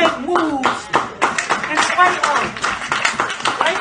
make moves in spite of, right?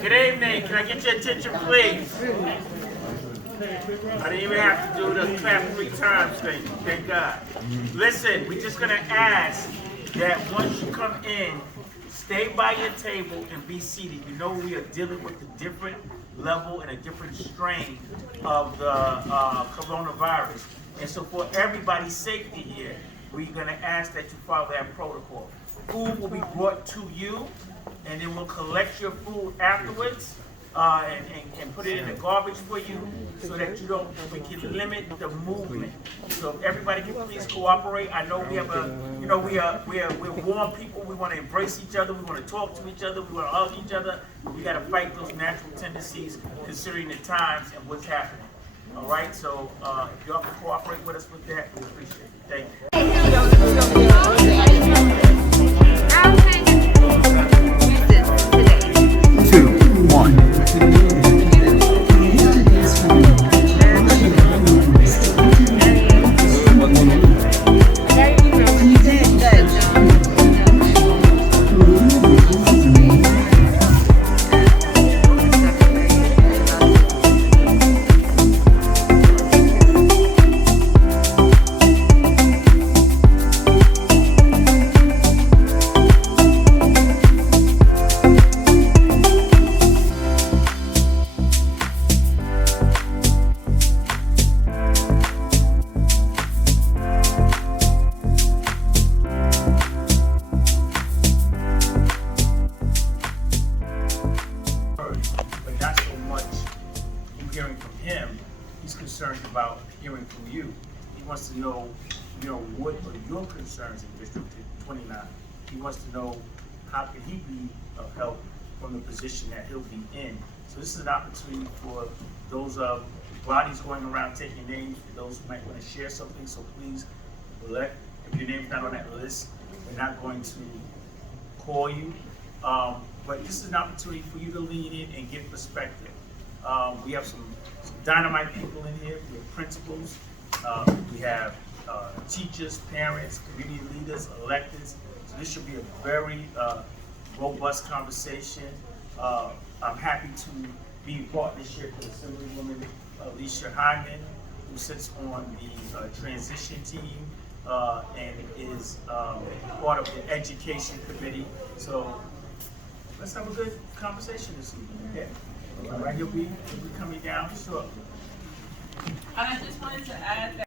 Good evening. Can I get your attention, please? I didn't even have to do the clap 3 times thing. Thank God. Listen, we're just going to ask that once you come in, stay by your table and be seated. You know we are dealing with a different level and a different strain of the coronavirus. And so for everybody's safety here, we're going to ask that you follow that protocol. Food will be brought to you, and then we'll collect your food afterwards and put it in the garbage for you so that we can limit the movement. So if everybody can please cooperate. I know we have we're warm people. We want to embrace each other. We want to talk to each other. We want to hug each other. We got to fight those natural tendencies considering the times and what's happening. All right, so if y'all can cooperate with us with that, we appreciate it. Thank you. About hearing from you. He wants to know, what are your concerns in District 29? He wants to know how can he be of help from the position that he'll be in. So this is an opportunity for those bodies going around taking names, for those who might want to share something. So please, if your name's not on that list, we're not going to call you. But this is an opportunity for you to lean in and get perspective. We have some dynamite people in here. We have principals, we have teachers, parents, community leaders, electeds. So this should be a very robust conversation. I'm happy to be in partnership with Assemblywoman Alicia Hyman, who sits on the transition team and is part of the education committee. So let's have a good conversation this evening. Okay? All right, he'll be coming down shortly. And I just wanted to add that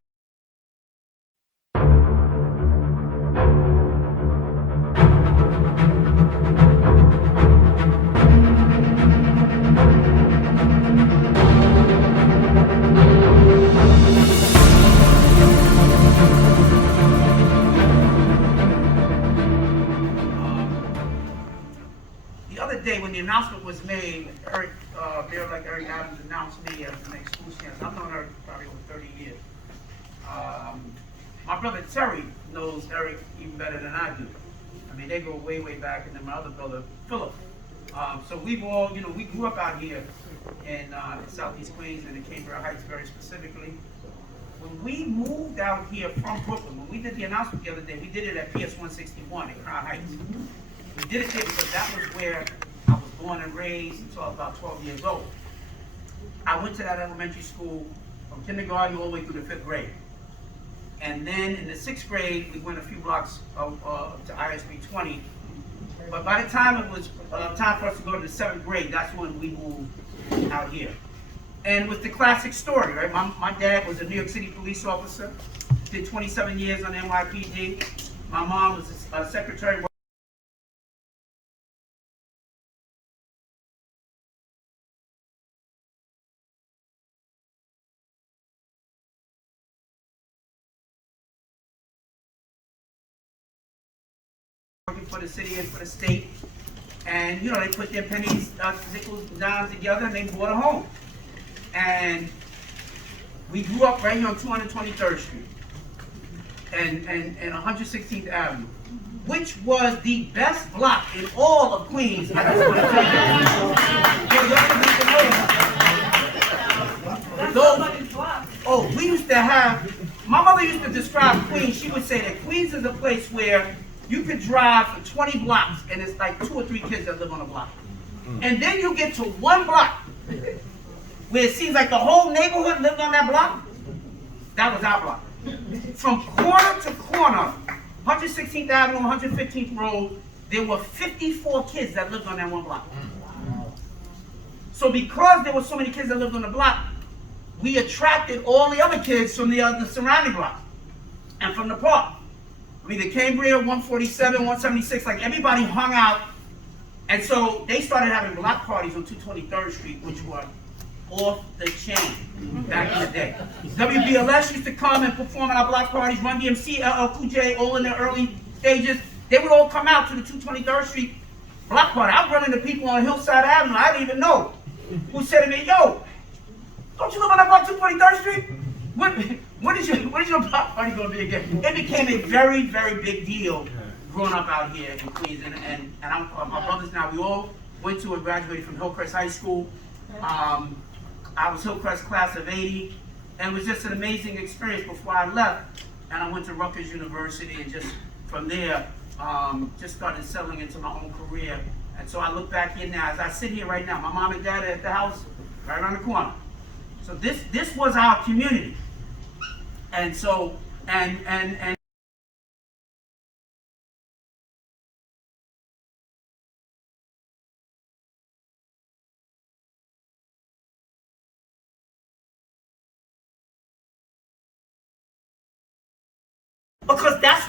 the other day when the announcement was made, Eric Adams announced me as the next school chancellor. I've known Eric probably over 30 years. My brother Terry knows Eric even better than I do. I mean, they go way, way back, and then my other brother, Philip. So we've all, we grew up out here in Southeast Queens and in Cambria Heights very specifically. When we moved out here from Brooklyn, when we did the announcement the other day, we did it at PS 161 in Crown Heights. We did it here because that was where I was born and raised until I was about 12 years old. I went to that elementary school from kindergarten all the way through the 5th grade. And then in the 6th grade, we went a few blocks to ISB 20. But by the time it was time for us to go to the 7th grade, that's when we moved out here. And with the classic story, right? My dad was a New York City police officer, did 27 years on NYPD. My mom was a secretary. Working for the city and for the state, and you know they put their pennies, nickels, dimes together, and they bought a home. And we grew up right here on 223rd Street and 116th Avenue, which was the best block in all of Queens. I just want to tell you. Oh, we used to have. My mother used to describe Queens. She would say that Queens is a place where you could drive for 20 blocks and it's like 2 or 3 kids that live on a block. And then you get to one block where it seems like the whole neighborhood lived on that block. That was our block. From corner to corner, 116th Avenue, 115th Road, there were 54 kids that lived on that one block. So because there were so many kids that lived on the block, we attracted all the other kids from the surrounding block and from the park. I mean, the Cambria, 147, 176, like everybody hung out. And so they started having block parties on 223rd Street, which were off the chain back in the day. WBLS used to come and perform at our block parties, Run DMC, LL Cool J, all in their early stages. They would all come out to the 223rd Street block party. I was running into people on Hillside Avenue I didn't even know, who said to me, yo, don't you live on that block 223rd Street? When is your block party going to be again? It became a very, very big deal growing up out here in Queens. And my brothers now, we all went to and graduated from Hillcrest High School. I was Hillcrest class of 80, and it was just an amazing experience before I left. And I went to Rutgers University, and just from there, just started settling into my own career. And so I look back here now, as I sit here right now, my mom and dad are at the house right around the corner. So this was our community. And so, and because that's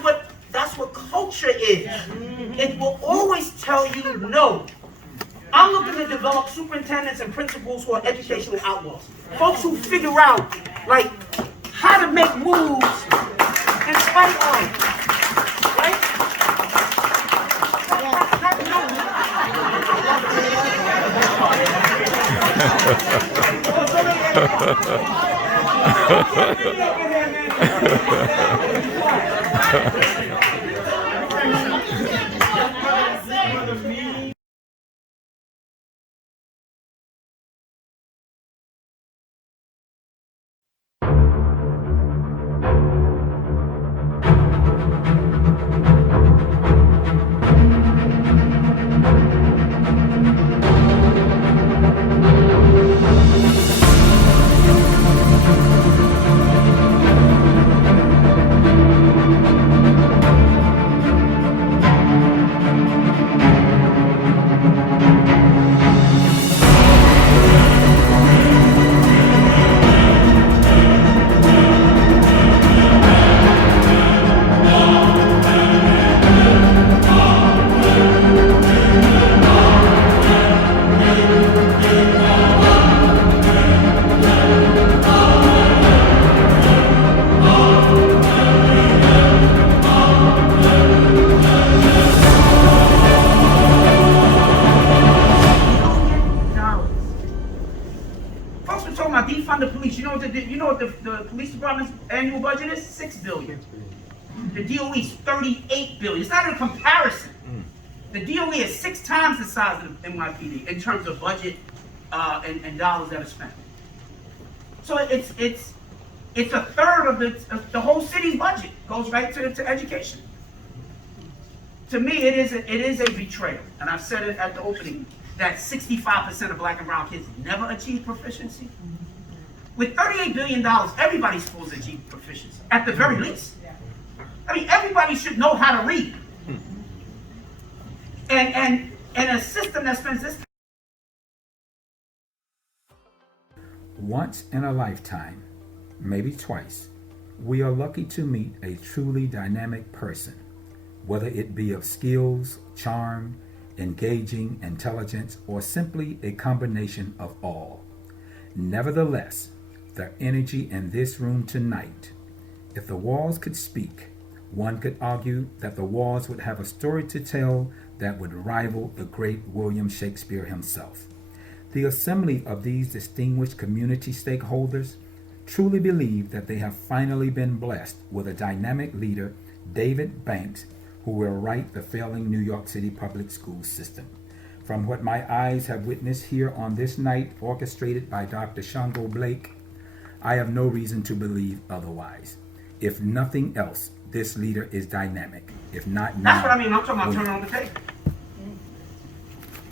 what culture is. It will always tell you no. I'm looking to develop superintendents and principals who are educational outlaws. Folks who figure out, like, how to make moves in spite of, right? The police department's annual budget is $6 billion. The DOE's $38 billion. It's not in comparison. The DOE is 6 times the size of the NYPD in terms of budget and dollars that are spent. So it's a third of the whole city's budget goes right to education. To me, it is a betrayal, and I've said it at the opening that 65% of black and brown kids never achieve proficiency. With $38 billion, everybody's supposed to achieve proficiency, at the very least. I mean, everybody should know how to read. And a system that spends this. Once in a lifetime, maybe twice, we are lucky to meet a truly dynamic person, whether it be of skills, charm, engaging, intelligence, or simply a combination of all. Nevertheless, the energy in this room tonight, if the walls could speak, one could argue that the walls would have a story to tell that would rival the great William Shakespeare himself. The assembly of these distinguished community stakeholders truly believe that they have finally been blessed with a dynamic leader, David Banks, who will right the failing New York City public school system. From what my eyes have witnessed here on this night, orchestrated by Dr. Shango Blake, I have no reason to believe otherwise. If nothing else, this leader is dynamic. If not now, That's what I mean. I'm talking about turning on the table.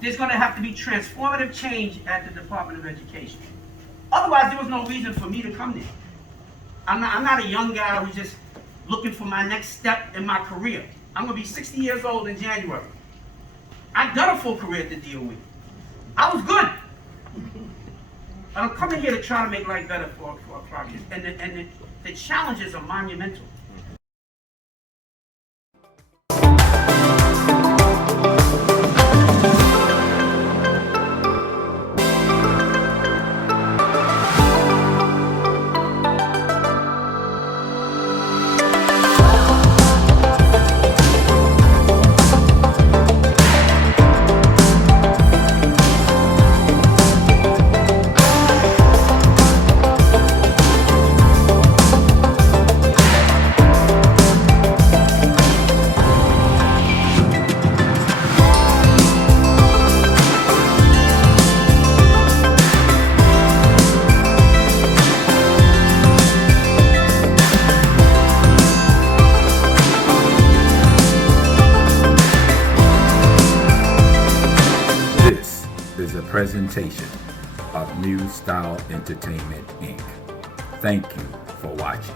There's going to have to be transformative change at the Department of Education. Otherwise, there was no reason for me to come there. I'm not a young guy who's just looking for my next step in my career. I'm going to be 60 years old in January. I've done a full career at the DOE. I was good. I'm coming here to try to make life better for our projects. And the challenges are monumental. Presentation of New Style Entertainment, Inc. Thank you for watching.